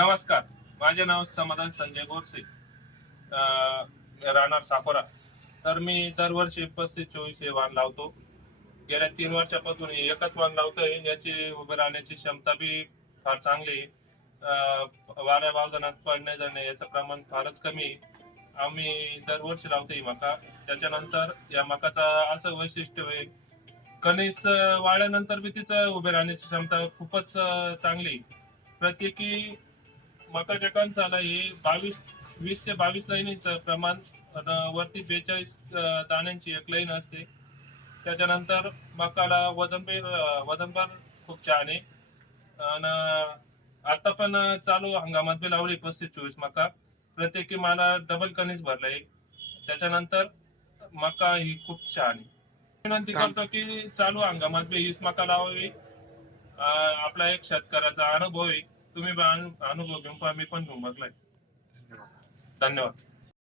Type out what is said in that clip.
नमस्कार. माझे नाव समाधान संजय गोरसे. राहणार साकोरा. तर मी दरवर्षी 35-24 हे वाण लावतो. गेल्या 3 वर्षापासून एकच वाण लावतोय. याची उभे राहण्याची क्षमता बी फार चांगली आहे. वाऱ्या वावदानात पडणे जाणे याचं प्रमाण फारच कमी आहे. आम्ही दरवर्षी लावतो ही मका. त्याच्यानंतर या मकाचा असं वैशिष्ट्य आहे, कणीस वाळल्यानंतर बी तिचं उभे राहण्याची क्षमता खूपच चांगली आहे. प्रत्येकी मकाच्या कणसाला हे 20 ते 22 लाईनीचं प्रमाण वरती 42 दाण्यांची एक लाईन असते. त्याच्यानंतर मकाला वजन पण खूप छान आहे. आणि आता पण चालू हंगामात बी लावली 35-24 मका. प्रत्येकी मला डबल कणीस भरलंय. त्याच्यानंतर मका ही खूप छान आहे. विनंती करतो की चालू हंगामात बी हीच मका लावावी. आपला एक शेतकऱ्याचा अनुभव आहे. तुम्ही अनुभव घेऊन पहा, मी पण घेऊन बघलाय. धन्यवाद.